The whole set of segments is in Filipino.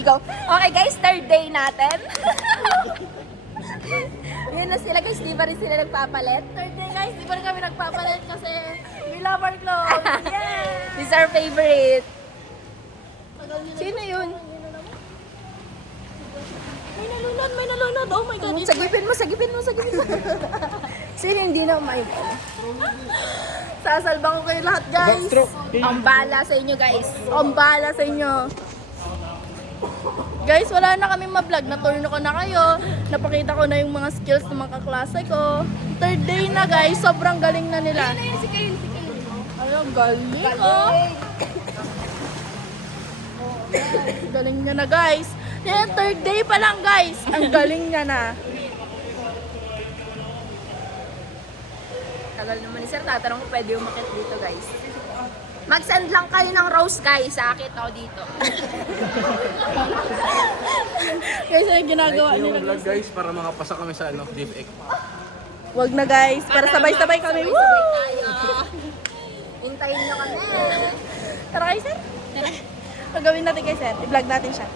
Go. Okay guys, third day natin. Yun na sila guys, di ba rin sila nagpapalit? Third day guys, di pa rin kami nagpapalit kasi we love our clothes. Yeah! This is our favorite. Sino yun? May nalunod. Oh my God. Sagipin mo. Sino hindi na umayon? Sasalba ko kayo lahat guys. Ang bala sa inyo guys. Ang bala sa inyo. Guys, wala na kami ma-vlog. Naturno ko na kayo. Napakita ko na yung mga skills ng mga kaklase ko. Third day na guys. Sobrang galing na nila. Si Kyle. Ayun, galing oh. Galing niya na guys. Yan, third day pa lang guys. Ang galing niya na. Tagal naman ni sir, tatanong ko pwede umakit dito guys. Mag-send lang kayo ng rose guys, sa akit ako dito. Guys, ano yung ginagawa Like nila yung vlog guys para makapasa kami sa DivEc. Wag na guys, para sabay-sabay kami. Woo! Sabay-sabay tayo. Hintayin nyo kami. Tara kayo sir. Pagawin natin kay sir. I-vlog natin siya.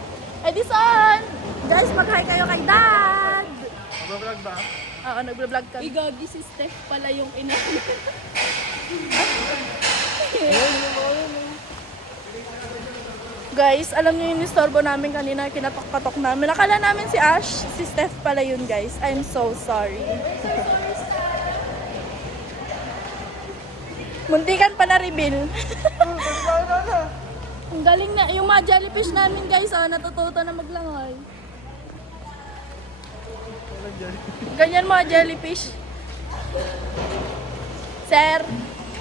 Edison! Guys, mag-hi kayo kay dad! Mag-vlog ba? Oo, nag-vlog kami. Igagi si Steph pala yung ina. Guys, alam niyo yung istorbo namin kanina, kinatok-katok namin. Nakala namin si Ash, si Steph pala yun guys. I'm so sorry. Muntikan pa na-reveal. Ang galing na. Yung mga jellyfish namin guys, natututo na maglangoy. Ganyan mga jellyfish. Sir,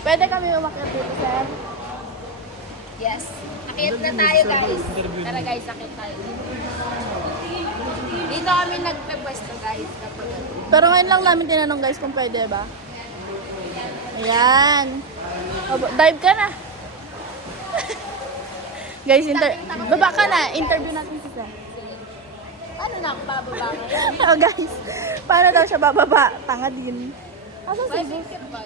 pwede kami umakyat dito, sir? Yes. Akit na tayo guys. Tara guys, akit tayo. Dito kami nagpe-pwesto guys. Kapag Pero ngayon lang namin tinanong guys kung pwede ba. Ayan. Dive ka na. Guys, baba ka na. Interview natin si Sir. Paano na ako bababa ko? Oh guys, paano daw siya bababa? Tanga din. Asa si May picture ba?